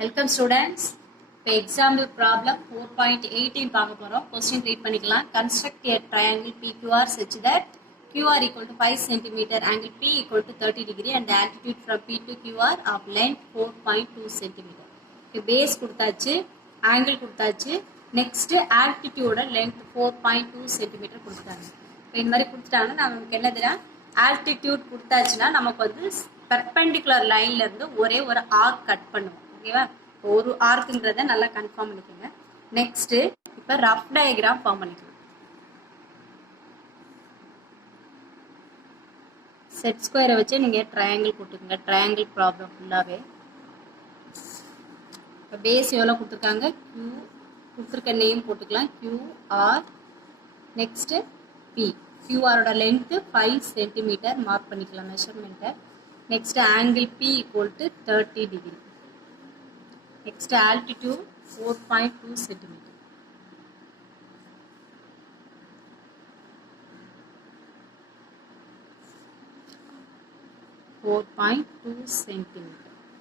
Welcome students. இப்போ example problem 4.18 பார்க்க போறோம். Question read பண்ணிக்கலாம். Construct a triangle PQR such that QR equal to 5 cm, angle P equal to 30 degree and the altitude from P to QR of length 4.2 cm. இப்போ base கொடுத்தாச்சு, angle கொடுத்தாச்சு, next altitude length 4.2 cm கொடுத்தாங்க. இப்போ இந்த மாதிரி கொடுத்துட்டாங்கன்னா நமக்கு என்னதுன்னா altitude கொடுத்தாச்சுன்னா நமக்கு வந்து perpendicular lineல இருந்து ஒரே ஒரு arc கட் பண்ணுவோம். ஓகேவா? ஒரு ஆர்க்குன்றதை நல்லா கன்ஃபார்ம் பண்ணிக்கோங்க. நெக்ஸ்ட் இப்போ ரஃப் டயக்ராம் ஃபார்ம் பண்ணிக்கலாம். செட் ஸ்கொயரை வச்சு நீங்க ட்ரையாங்கிள் போட்டுக்கோங்க. ட்ரையாங்கிள் ப்ராப்ளம் ஃபுல்லாவே. இப்போ பேஸ் எவ்வளோ கொடுத்துருக்காங்க, Q கொடுத்துருக்க நேம் போட்டுக்கலாம், QR. நெக்ஸ்ட் P, QRோட லென்த்து 5 சென்டிமீட்டர் மார்க் பண்ணிக்கலாம் மெஷர்மெண்ட்டை. Next angle P equal to 30 degree. Next altitude 4.2 cm.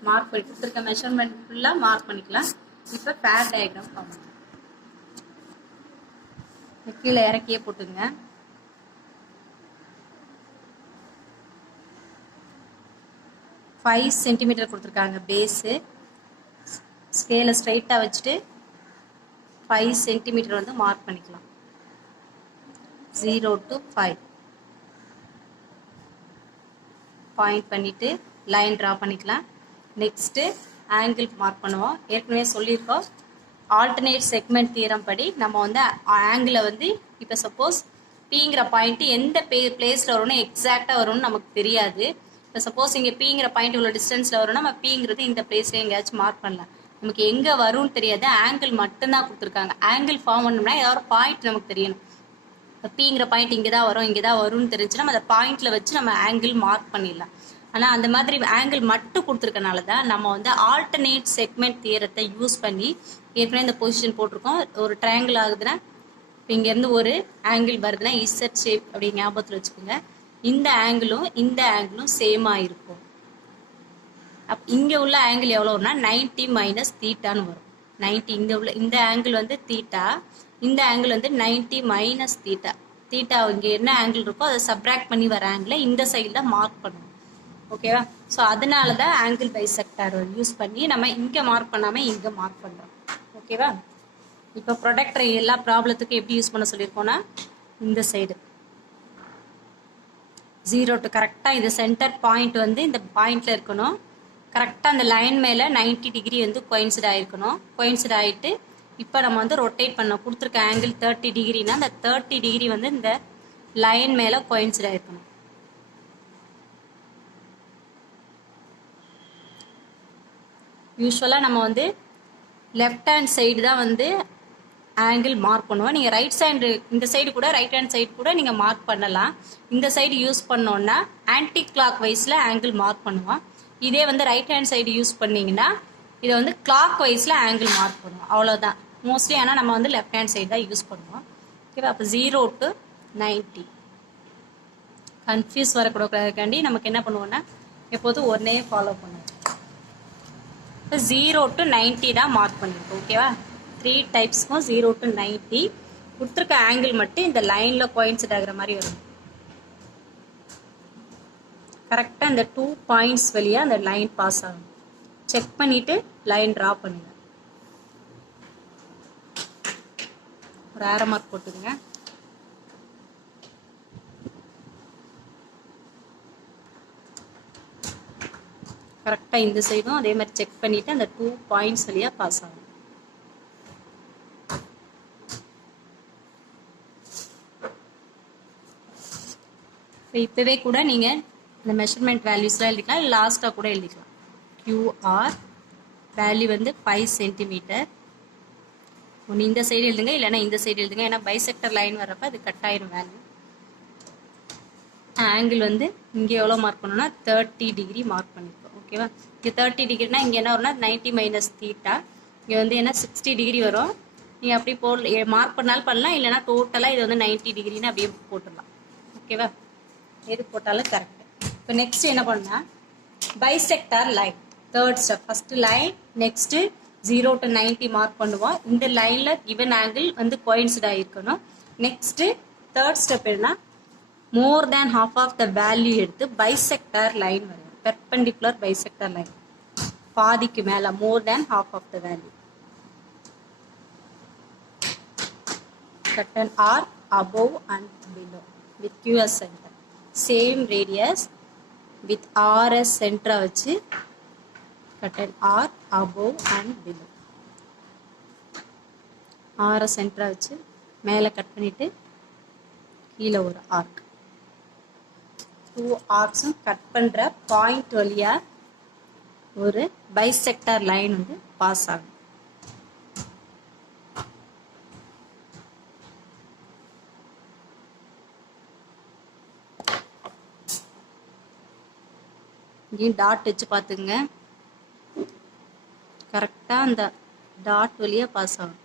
Mark பண்ணி கொடுத்துருக்க மெஷர்மெண்ட் ஃபுல்லா மார்க் பண்ணிக்கலாம். இப்போ பேர் டயக்ராம் ஃபார்ம் பண்ணலாம். கீழே இறக்கியே போட்டுங்க. ஃபைவ் சென்டிமீட்டர் கொடுத்துருக்காங்க பேஸு. ஸ்கேலை ஸ்ட்ரைட்டாக வச்சுட்டு 5 சென்டிமீட்டர் வந்து மார்க் பண்ணிக்கலாம். 0 to 5 பாயிண்ட் பண்ணிட்டு லைன் ட்ரா பண்ணிக்கலாம். நெக்ஸ்ட்டு ஆங்கிள் மார்க் பண்ணுவோம். ஏற்கனவே சொல்லியிருக்கோம், ஆல்டர்னேட் செக்மெண்ட் தியரம் படி நம்ம வந்து ஆங்கிளை வந்து இப்போ சப்போஸ் பிங்கிற பாயிண்ட் எந்த பிளேஸில் வரும்னு எக்ஸாக்டாக வரும்னு நமக்கு தெரியாது. இப்போ சப்போஸ் இங்கே பிங்கிற பாயிண்ட் இவ்வளோ டிஸ்டன்ஸில் வரும்னா நம்ம பிங்கிறது இந்த பிளேஸில் எங்கேயாச்சும் மார்க் பண்ணலாம். நமக்கு எங்கே வரும்னு தெரியாது, ஆங்கிள் மட்டும்தான் கொடுத்துருக்காங்க. ஆங்கிள் ஃபார்ம் பண்ணோம்னா ஏதாவது பாயிண்ட் நமக்கு தெரியணும். இப்போ பிங்கிற பாயிண்ட் இங்கே தான் வரும், இங்கே தான் வரும்னு தெரிஞ்சுன்னா நம்ம அந்த பாயிண்ட்டில் வச்சு நம்ம ஆங்கிள் மார்க் பண்ணிடலாம். ஆனால் அந்த மாதிரி ஆங்கிள் மட்டும் கொடுத்துருக்கனால தான் நம்ம வந்து ஆல்டர்னேட் செக்மெண்ட் தியரத்தை யூஸ் பண்ணி ஏற்கனவே இந்த பொசிஷன் போட்டிருக்கோம். ஒரு ட்ரையாங்கிள் ஆகுதுன்னா இப்போ இங்கேருந்து ஒரு ஆங்கிள் வருதுன்னா இசட் ஷேப் அப்படி ஞாபகத்தில் வச்சுக்கோங்க. இந்த ஆங்கிளும் சேமாக இருக்கும். இங்கே உள்ள ஆங்கிள் எவ்வளோ வரும்னா 90 மைனஸ் தீட்டான்னு வரும். 90 இங்கே உள்ள இந்த ஆங்கிள் வந்து தீட்டா, இந்த ஆங்கிள் வந்து 90 மைனஸ் தீட்டா. தீட்டா இங்கே என்ன ஆங்கிள் இருக்கோ அதை சப்ராக்ட் பண்ணி வர ஆங்கிளை இந்த சைடில் மார்க் பண்ணுவோம். ஓகேவா? ஸோ அதனால தான் ஆங்கிள் பைசெக்டார் யூஸ் பண்ணி நம்ம இங்கே மார்க் பண்ணாமல் இங்கே மார்க் பண்ணுறோம். ஓகேவா? இப்போ ப்ரொடக்டர் எல்லா ப்ராப்ளத்துக்கும் எப்படி யூஸ் பண்ண சொல்லியிருக்கோன்னா இந்த சைடு 0 to கரெக்டாக இந்த சென்டர் பாயிண்ட் வந்து இந்த பாயிண்டில் இருக்கணும். கரெக்டாக அந்த லைன் மேலே 90 டிகிரி வந்து கோயின்சிட் ஆகிருக்கணும். கோயின்சிட் ஆகிட்டு இப்போ நம்ம வந்து ரொட்டேட் பண்ண கொடுத்துருக்க ஆங்கிள் 30 டிகிரினா அந்த 30 டிகிரி வந்து இந்த லைன் மேலே கோயின்சிட் ஆகிருக்கணும். யூஸ்வலாக நம்ம வந்து லெஃப்ட் ஹேண்ட் சைடு தான் வந்து ஆங்கிள் மார்க் பண்ணுவோம். நீங்கள் ரைட் சைடு இந்த சைடு கூட ரைட் ஹேண்ட் சைடு கூட நீங்கள் மார்க் பண்ணலாம். இந்த சைடு யூஸ் பண்ணோன்னா ஆன்டி கிளாக் வைஸில் ஆங்கிள் மார்க் பண்ணுவோம். இதே வந்து ரைட் ஹேண்ட் சைடு யூஸ் பண்ணிங்கன்னா இதை வந்து கிளாக் வைஸில் ஆங்கிள் மார்க் பண்ணுவோம். அவ்வளோதான் மோஸ்ட்லி. ஆனால் நம்ம வந்து லெஃப்ட் ஹேண்ட் சைடு தான் யூஸ் பண்ணுவோம். ஓகேவா? அப்போ 0 to 90 கன்ஃபியூஸ் வரக்கூடாதுக்காண்டி நமக்கு என்ன பண்ணுவோம்னா எப்போதும் ஒன்னே ஃபாலோ பண்ணுவோம். இப்போ 0 to 90 தான் மார்க் பண்ணியிருக்கோம். ஓகேவா? 3 டைப்ஸ்க்கும் 0 to 90 கொடுத்துருக்க ஆங்கிள் மட்டும் இந்த லைனில் கோயின்சிட் ஆகிற மாதிரி வரும். கரெக்டாக இந்த 2 பாயிண்ட்ஸ் வழியாக அந்த லைன் பாஸ் ஆகும். செக் பண்ணிவிட்டு லைன் ட்ரா பண்ணுங்க. ஒரு ஆரோ மார்க் போட்டுங்க. கரெக்டாக இந்த சைடும் அதே மாதிரி செக் பண்ணிவிட்டு அந்த 2 பாயிண்ட்ஸ் வழியாக பாஸ் ஆகும். இப்போவே கூட நீங்கள் இந்த மெஷர்மெண்ட் வேல்யூஸ்லாம் எழுதிக்கலாம், இல்லை லாஸ்ட்டாக கூட எழுதிக்கலாம். QR வேல்யூ வந்து 5 சென்டிமீட்டர். ஒன்று இந்த சைடு எழுதுங்க, இல்லைன்னா இந்த சைடு எழுதுங்க. ஏன்னா பைசெக்டர் லைன் வர்றப்ப அது கட் ஆயிரும் வேல்யூ. ஆங்கிள் வந்து இங்கே எவ்வளோ மார்க் பண்ணோம்னா 30 டிகிரி மார்க் பண்ணியிருக்கோம். ஓகேவா? இங்கே 30 டிகிரினா இங்கே என்ன வரும்னா 90 மைனஸ் தீட்டா. இங்கே வந்து என்ன 60 டிகிரி வரும். நீங்கள் அப்படி மார்க் பண்ணாலும் பண்ணலாம், இல்லைன்னா டோட்டலாக இது வந்து 90 டிகிரின்னு அப்படியே போட்டுடலாம். ஓகேவா? எது போட்டாலும் கரெக்ட். இப்போ நெக்ஸ்ட் என்ன பண்ணா bisector line. Third step first line next 0 to 90 mark பண்ணுவோம். இந்த லைன்ல given ஆங்கிள் வந்து கோயின்சிட் ஆகிருக்கணும். நெக்ஸ்ட் தேர்ட் ஸ்டெப் என்ன, more than half of the value எடுத்து பைசெக்டார் லைன் வரும். பெர்பெண்டிகுலர் பைசெக்டார் லைன் பாதிக்கு மேல more than half of the value. Cut an arc above and below with Q as center. Same radius with R as center வச்சு cut an arc above and below. R as center வச்சு மேலே cut பண்ணிட்டு கீழே ஒரு arc. 2 ஆர்க்ஸும் cut பண்ற point வழியா ஒரு bisector line வந்து பாஸ் ஆகும். இங்கேயும் டாட் வச்சு பார்த்துங்க, கரெக்டாக அந்த டாட் வழியாக பாஸ் ஆகும்.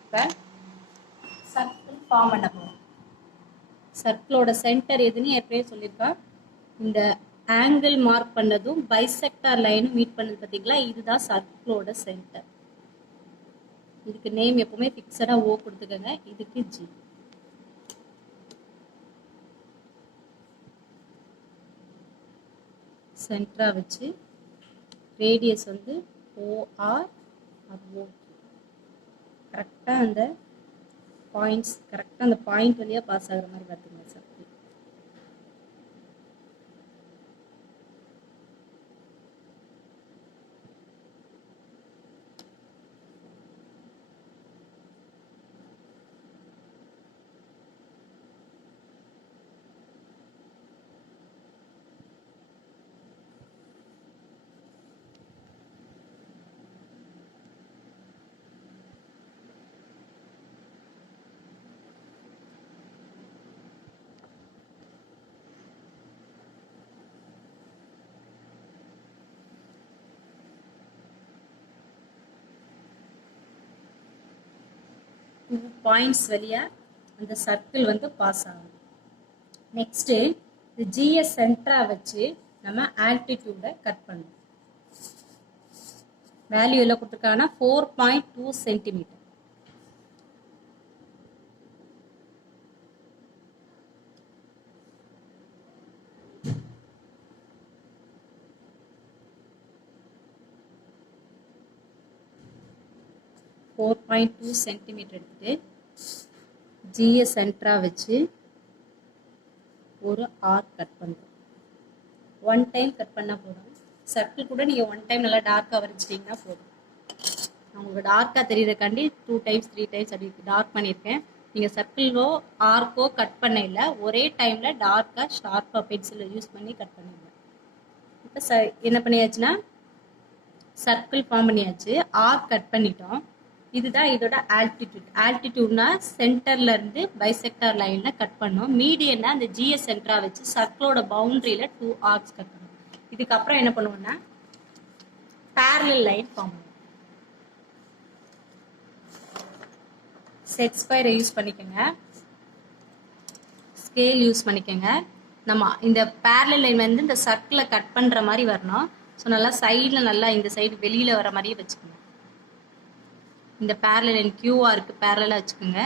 இப்போ சர்க்கிள் ஃபார்ம் பண்ண போகிறோம். சர்க்கிளோட சென்டர் எதுன்னு ஏற்கனவே சொல்லியிருக்கா. இந்த ஆங்கிள் மார்க் பண்ணதும் பைசெக்டார் லைனும் மீட் பண்ணது பார்த்தீங்களா, இதுதான் சர்க்கிளோட சென்டர். இதுக்கு நேம் எப்பவுமே ஃபிக்ஸடா ஓ கொடுத்துக்கங்க. இதுக்கு ஜி. சென்டரா வச்சு ரேடியஸ் வந்து ஓஆர் ஓ. கரெக்டா அந்த பாயிண்ட்ஸ் கரெக்டா அந்த பாயிண்ட் வழியா பாஸ் ஆகுற மாதிரி பார்த்துங்க சார். பாயிண்ட்ஸ் வழியா அந்த சர்க்கிள் வந்து பாஸ் ஆகும். நெக்ஸ்ட் இந்த ஜிஎஸ் சென்டரா வச்சு நம்ம ஆல்டிடியூட கட் பண்ணணும். வேல்யூ எல்லாம் கொடுத்துருக்காங்கன்னா 4.2 சென்டிமீட்டர். சென்டிமீட்டர் எடுத்துட்டு ஜிஎஸ் சென்டரா வச்சு ஒரு ஆர்க் கட் பண்ணுறோம். 1 டைம் கட் பண்ணால் போதும். சர்க்கிள் கூட நீங்கள் 1 டைம் நல்லா டார்க்காக வரைஞ்சிட்டிங்கன்னா போதும். உங்களுக்கு டார்க்காக தெரியுறக்காண்டி 2 டைம்ஸ் 3 டைம்ஸ் அப்படி டார்க் பண்ணியிருக்கேன். நீங்கள் சர்க்கிளோ ஆர்க்கோ கட் பண்ண இல்லை, ஒரே டைமில் டார்க்காக ஷார்ப்பாக பென்சிலை யூஸ் பண்ணி கட் பண்ணிடுங்க. இப்போ என்ன பண்ணியாச்சுன்னா சர்க்கிள் ஃபார்ம் பண்ணியாச்சு, ஆர்க் கட் பண்ணிட்டோம். இதுதான் இதோட ஆல்டிடியூட். ஆல்டிடியூட்னா சென்டர்ல இருந்து பைசெக்டார் லைன்ல கட் பண்ணோம். மீடியன்னா அந்த ஜிஎஸ் சென்டரா வச்சு சர்க்கிளோட பவுண்டரியில 2 ஆர்க்ஸ் கட் பண்ணோம். இதுக்கப்புறம் என்ன பண்ணுவோம்னா பேரலல் லைன் ஃபார்ம் பண்ணுவோம். செட் ஸ்கொயரை யூஸ் பண்ணிக்கோங்க, ஸ்கேல் யூஸ் பண்ணிக்கோங்க. நம்ம இந்த பேரலல் லைன் வந்து இந்த சர்க்கிளை கட் பண்ற மாதிரி வரணும். ஸோ நல்லா சைடில் நல்லா இந்த சைடு வெளியில வர மாதிரியே வச்சுக்கோங்க. இந்த பேரலல் லைன் கியூஆருக்கு பேரலாக வச்சுக்கோங்க.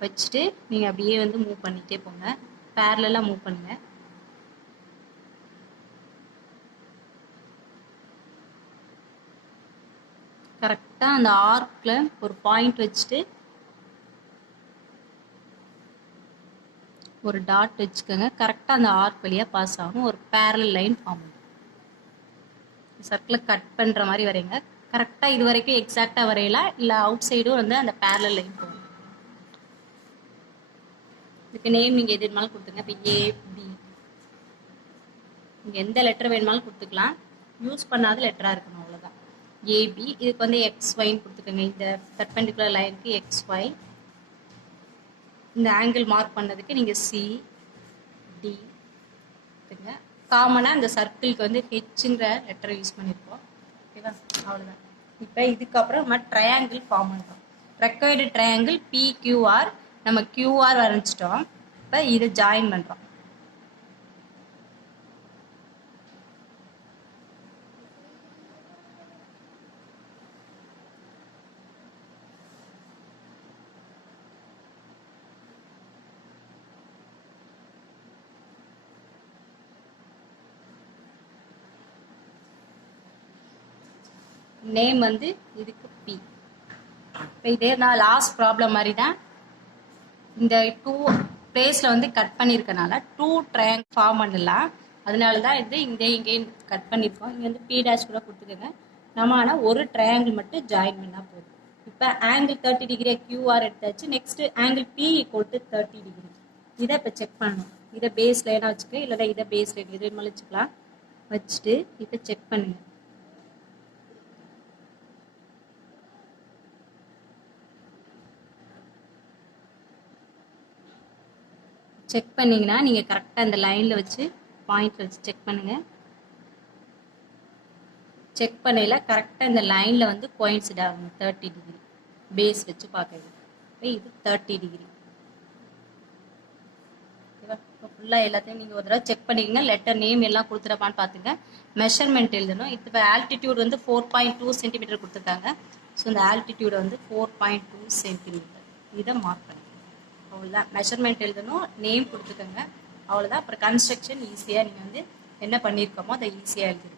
வச்சுட்டு நீங்கள் அப்படியே வந்து மூவ் பண்ணிகிட்டே போங்க. பேரலாக மூவ் பண்ணுங்க. கரெக்டாக அந்த ஆர்க்கில் ஒரு பாயிண்ட் வச்சுட்டு ஒரு டாட் வச்சுக்கோங்க. கரெக்டாக அந்த ஆர்க் வழியாக பாஸ் ஆகும். ஒரு பேரலல் லைன் ஃபார்ம் பண்ணும். சர்க்கிளை கட் பண்ணுற மாதிரி வரைங்க. கரெக்டாக இது வரைக்கும் எக்ஸாக்டாக வரையலாம், இல்லை அவுட் சைடும் வந்து அந்த பேரலல் லைன் போகும். இதுக்கு நேம் நீங்கள் எது வேணுமாலும் கொடுத்துங்க. இப்போ ஏபி, நீங்கள் எந்த லெட்டர் வேணுமாலும் கொடுத்துக்கலாம். யூஸ் பண்ணாத லெட்டராக இருக்கணும், அவ்வளோதான். ஏபி. இதுக்கு வந்து XYன்னு கொடுத்துக்கோங்க. இந்த பெர்பெண்டிகுலர் லைனுக்கு XY. இந்த ஆங்கிள் மார்க் பண்ணதுக்கு நீங்கள் CD. காமனாக இந்த சர்க்கிளுக்கு வந்து ஹெச்ங்கிற லெட்டரை யூஸ் பண்ணியிருக்கோம். ஓகேவா, அவ்வளோதான். இப்போ இதுக்கப்புறம் நம்ம ட்ரையாங்கிள் ஃபார்ம் பண்ணுறோம். ரெக்வயர்டு ட்ரையாங்கிள் PQR நம்ம கியூஆர் வரைஞ்சிட்டோம். இப்போ இதை ஜாயின் பண்ணுறோம். நேம் வந்து இதுக்கு பி. இப்போ இதே நான் லாஸ்ட் ப்ராப்ளம் மாதிரி தான் இந்த 2 பிளேஸில் வந்து கட் பண்ணியிருக்கனால 2 ட்ரையாங்கிள் ஃபார்ம் பண்ணலாம். அதனால தான் இது இங்கே கட் பண்ணியிருக்கோம். இங்கே வந்து பி டேஷ் கூட கொடுத்துக்கோங்க. நம்ம ஆனால் ஒரு ட்ரையாங்கிள் மட்டும் ஜாயின் பண்ணால் போதும். இப்போ ஆங்கிள் 30 டிகிரி கியூஆர் எடுத்தாச்சு. Next angle P equal to 30 degree. இதை இப்போ செக் பண்ணணும். இதை பேஸ் லைனாக வச்சுக்க, இல்லைன்னா இதை பேஸ் லைன் எது வேணுமாலும் வச்சுக்கலாம். வச்சுட்டு இப்போ செக் பண்ணுங்கள். செக் பண்ணிங்கன்னா நீங்கள் கரெக்டாக இந்த லைனில் வச்சு பாயிண்ட் வச்சு செக் பண்ணுங்கள். செக் பண்ணையில் கரெக்டாக இந்த லைனில் வந்து கோயின்சிட் ஆகணும். 30 டிகிரி பேஸ் வச்சு பார்க்குறது. இப்போ இது 30 டிகிரி. ஓகேவா? இப்போ ஃபுல்லாக எல்லாத்தையும் நீங்கள் ஒரு தடவை செக் பண்ணிக்கங்க. லெட்டர் நேம் எல்லாம் கொடுத்துருப்பான்னு பார்த்துங்க. மெஷர்மெண்ட் எழுதணும். இப்போ ஆல்டிடியூட் வந்து 4.2 சென்டிமீட்டர் கொடுத்துருக்காங்க. ஸோ இந்த ஆல்டிடியூட் வந்து 4.2 சென்டிமீட்டர். இதை மார்க் பண்ணி அவ்வளோதான். மெஷர்மெண்ட் எழுதணும், நேம் கொடுத்துக்கோங்க, அவ்வளோதான். அப்புறம் கன்ஸ்ட்ரக்ஷன் ஈஸியாக நீங்கள் வந்து என்ன பண்ணியிருக்கோமோ அதை ஈஸியாக எழுதிருக்கோம்.